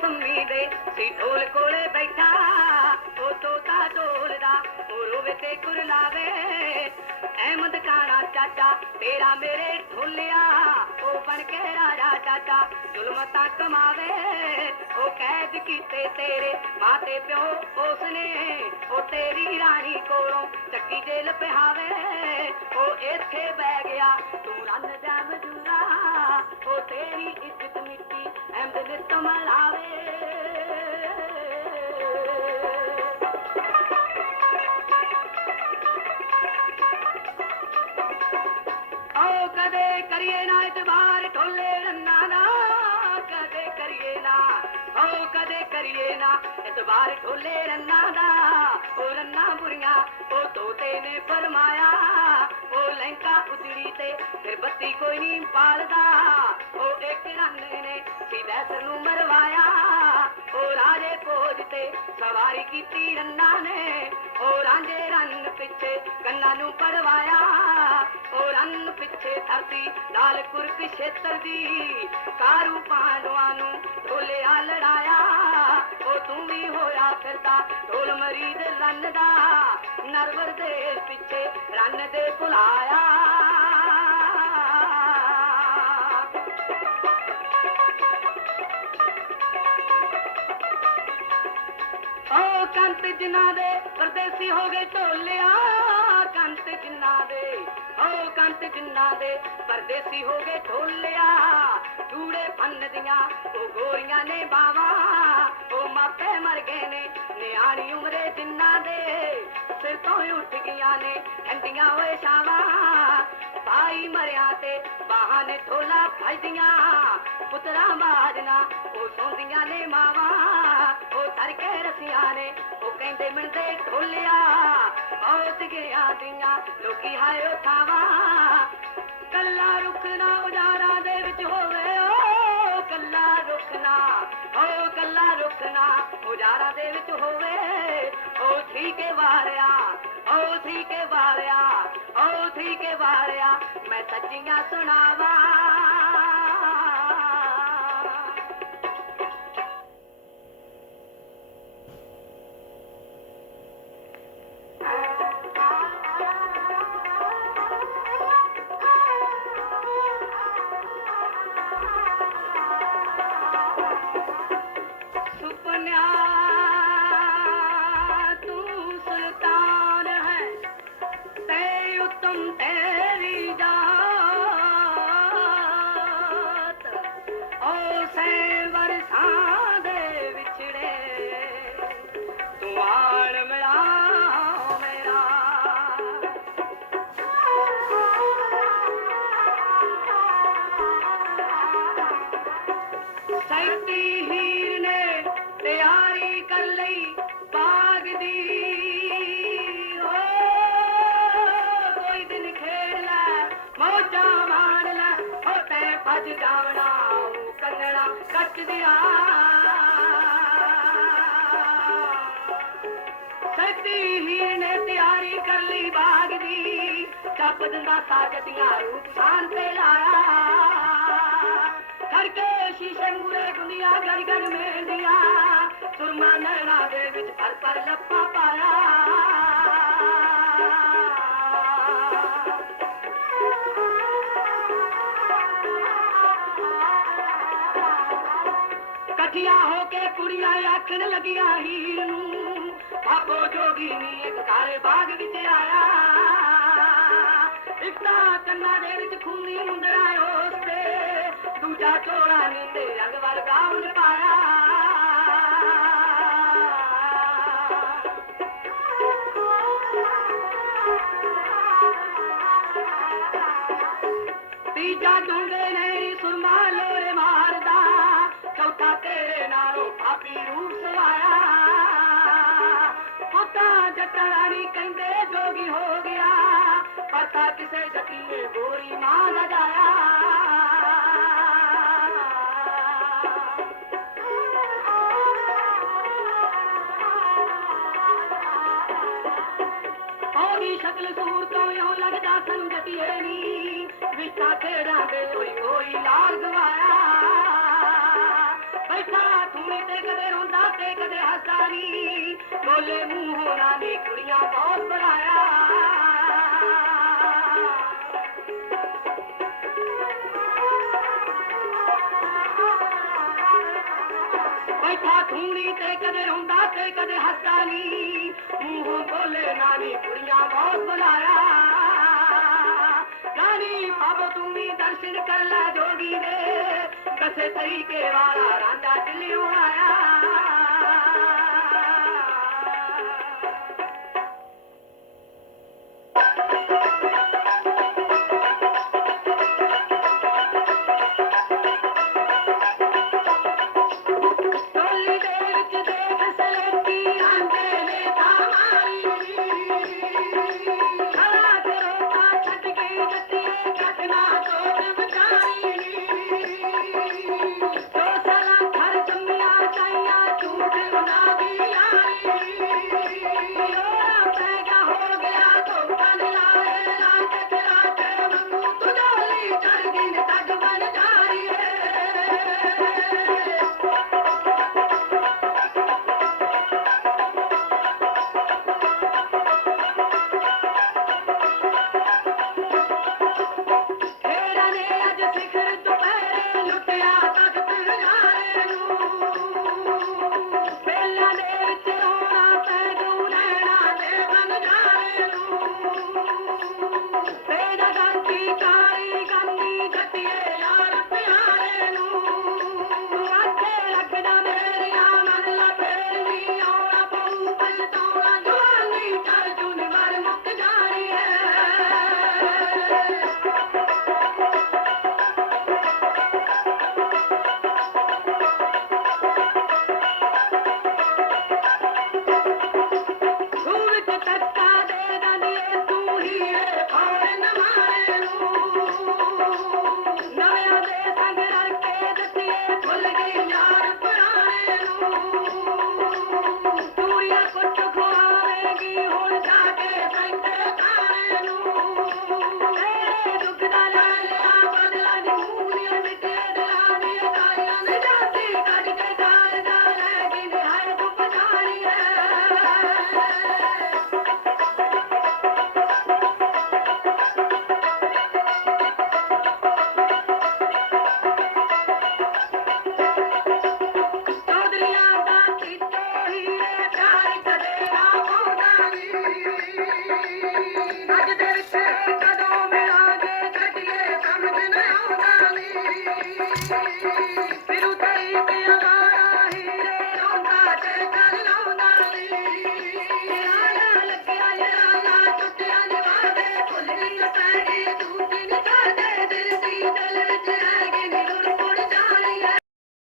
ਸੰਮੀ ਦੇ ਸੀ ਢੋਲ ਕੋਲੇ ਬੈਠਾ ਉਹ ਤੋਤਾ ਢੋਲਦਾ ਉਹ ਰੋਵੇ ਤੇ ਕੁਰਲਾਵੇ ਅਹਿਮਦ ਕਾਣਾ ਚਾਚਾ ਤੇਰਾ ਮੇਰੇ ਢੋਲਿਆ ਉਹ ਬਣ ਕੇ ਰਾਜਾ ਚਾਚਾ ਜ਼ੁਲਮਤਾਂ ਕਮਾਵੇ ਉਹ ਕੈਦ ਕੀਤੇ ਤੇਰੇ ਮਾਤੇ ਪਿਓ ਉਸਨੇ ਉਹ ਤੇਰੀ ਰਾਣੀ ਕੋਲੋਂ ਚੱਕੀ ਜੇਲ ਪਿਹਾਵੇ ਉਹ ਇੱਥੇ ਬਹਿ ਗਿਆ ਤੂੰ ਰੰਨ ਜਾ ਮਜੂਰਾ ਉਹ ਤੇਰੀ ਇੱਜ਼ਤ ਮਿੱਟੀ ਅਹਿਮਦ ਨੇ ਤਮਲਾਵੇ ਆਓ ਕਦੇ ਕਰੀਏ ਨਾ ਇਤਬਾਰ ਢੋਲੇ ਰੰਨਾ ਨਾ, ਕਦੇ ਕਰੀਏ ਨਾ ਓ ਕਦੇ ਕਰੀਏ ਨਾ ਇਤਬਾਰ ਢੋਲੇ ਰੰਨਾ ਦਾ ਉਹ ਰੰਨਾ ਬੁਰੀਆਂ ਉਹ ਤੋਤੇ ਨੇ ਫਰਮਾਇਆ ਉਜੜੀ ਤੇ ਫਿਰ ਬੱਤੀ ਕੋਈ ਨਹੀਂ ਪਾਲਦਾ। ਉਹ ਇੱਕ ਰੰਨ ਨੇ ਸੀਵੈਸਰ ਨੂੰ ਮਰਵਾਇਆ। ਉਹ ਰਾਜੇ ਪੋਜ ਤੇ ਸਵਾਰੀ ਕੀਤੀ ਰੰਨਾ ਨੇ। ਉਹ ਰਾਂਝੇ ਰੰਨ ਪਿੱਛੇ ਕੰਨਾਂ ਨੂੰ ਪੜਵਾਇਆ। ਉਹ ਰੰਨ ਪਿੱਛੇ ਧਰਤੀ ਲਾਲ ਕੁਰਕ ਛੇਤਰ ਦੀ ਕਾਰੂ ਪਾਂਡਵਾਂ ਨੂੰ ਢੋਲਿਆ ਲੜਾਇਆ। ਉਹ ਤੂੰ ਵੀ ਹੋਇਆ ਫਿਰਦਾ ਢੋਲ ਦੇ ਰੰਨ ਦਾ, ਨਰਵਰ ਦੇ ਪਿੱਛੇ ਰੰਨ ਦੇ ਭੁਲਾਇਆ ਓ ਕੰਤ ਜਿਨ੍ਹਾਂ ਦੇ ਪਰਦੇਸੀ ਹੋ ਗਏ ਢੋਲਿਆ, ਕੰਤ ਜਿਨ੍ਹਾਂ ਦੇ, ਓ ਕੰਤ ਜਿਨ੍ਹਾਂ ਦੇ ਪਰਦੇਸੀ ਹੋ ਗਏ ਢੋਲਿਆ। ਚੂੜੇ ਪੰਨ ਦੀਆਂ ਉਹ ਗੋਰੀਆਂ ਨੇ ਬਾਵਾ। ਉਹ ਮਾਪੇ ਮਰ ਗਏ ਨੇ, ਨਿਆਣੀ ਉਮਰੇ ਜਿਨ੍ਹਾਂ ਦੇ। ਸਿਰ ਤੋਂ ਉੱਠ ਗਈਆਂ ਨੇ, ਠੰਡੀਆਂ ਹੋਏ ਸ਼ਾਵਾਂ ਭਾਈ ਮਰਿਆ ਤੇ ਬਾਹਾਂ ਨੇ ਢੋਲਾ ਭਜਦੀਆਂ ਪੁੱਤਰਾ ਬਾਜਨਾ, ਉਹ ਸੌਂਦੀਆਂ ਨੇ ਮਾਵਾਂ। ਉਹ ਤਰ ਕੇ ਰਸੀਆਂ ਨੇ, ਉਹ ਕਹਿੰਦੇ ਮਿੰਦੇ ਢੋਲਿਆ ਬਹੁਤ ਗਿਆ ਦੀਆਂ, ਲੋਕੀ ਹਾਏ ਉਹ ਥਾਵਾਂ। ਕੱਲਾ ਰੁੱਖ ਨਾ ਉਜਾਰਾਂ ਦੇ ਵਿੱਚ ਹੋਵੇ। ਓ ਠੀਕੇ ਵਾਰਿਆ ਓ ਠੀਕੇ ਵਾਰਿਆ ਓ ਠੀਕੇ ਵਾਰਿਆ ਮੈਂ ਸੱਚੀਆਂ ਸੁਣਾਵਾਂ ਸੁਪਨਿਆ ਚੱਪ ਦਿੰਦਾ ਸਾਜਦੀਆਂ ਸਾਨ ਤੇ ਲਾਇਆ। ਕਰਕੇ ਸ਼ੀਸ਼ੇ ਮੂਰੇ ਦੁਨੀਆ ਗੜ ਗੜ ਮੇਂਦੀਆਂ ਸੁਰਮਾ ਨੈਣਾ ਦੇ ਵਿੱਚ ਪਰ ਪਰ ਲੱਪਾ ਪਾਇਆ। ਇਕੱਠੀਆਂ ਹੋ ਕੇ ਕੁੜੀਆਂ ਆਖਣ ਲੱਗੀਆਂ ਹੀਰ ਨੂੰ, ਬਾਬੋ ਜੋਗੀ ਨੀ ਇੱਕ ਕਾਲੇ ਬਾਗ ਵਿੱਚ ਵਿੱਚ ਖੂਨੀ ਦੂਜਾ ਚੋਲਾ ਨੀਲੇ ਰੰਗ ਵਰਗਾ ਉਨ ਪਾਇਆ ਤੀਜਾ ਡੂੰਗੇ ਨਹੀਂ ਸੁਰਮਾ ਲੋਰੇ ਮਾਰਦਾ, ਚੌਥਾ ਤੇਰੇ ਨਾਲੋਂ ਪਾਪੀ ਰੂਪ ਸਵਾਇਆ। ਪੁੱਤਾਂ ਜੱਟਾ ਰਾਣੀ ਕਹਿੰਦੇ ਜੋਗੀ ਹੋ ਗਿਆ ਮਾਤਾ ਕਿਸੇ ਜਕੀਏ ਗੋਰੀ ਮਾਂ ਲਗਾਇਆ ਉਹਦੀ ਸ਼ਕਲ ਸੂਰਤੋਂ ਇਹੋ ਲੱਗਦਾ ਸੰਗਤੀਏ ਨੀ। ਵਿਸ਼ਾ ਖੇੜਾਂ ਦੇ ਹੋਈ ਹੋਈ ਲਾਲ ਗਵਾਇਆ। ਬੈਠਾ ਥੂਣੀ ਤੇ ਕਦੇ ਰੋਂਦਾ ਤੇ ਕਦੇ ਹੱਸਦਾ ਨੀ। ਬੋਲੇ ਮੂੰਹ ਹੋਣਾ ਨੇ ਕੁੜੀਆਂ ਬਹੁਤ ਬੁਲਾਇਆ। ਠੂਣੀ ਤੇ ਕਦੇ ਹੁੰਦਾ ਤੇ ਕਦੇ ਹੱਸਦਾ ਨਹੀਂ ਮੂੰਹੋਂ ਬੋਲੇ ਨਾਨੀ ਕੁੜੀਆਂ ਬਹੁਤ ਬੁਲਾਇਆ। ਗਾਣੀ ਬਾਬਾ ਤੂੰ ਵੀ ਦਰਸ਼ਨ ਕਰ ਲੈ ਜੋਗੀ ਦੇ। ਕਸੇ ਤਰੀਕੇ ਵਾਲਾ ਰਾਂਦਾ ਦਿੱਲੀ ਆਇਆ। caída.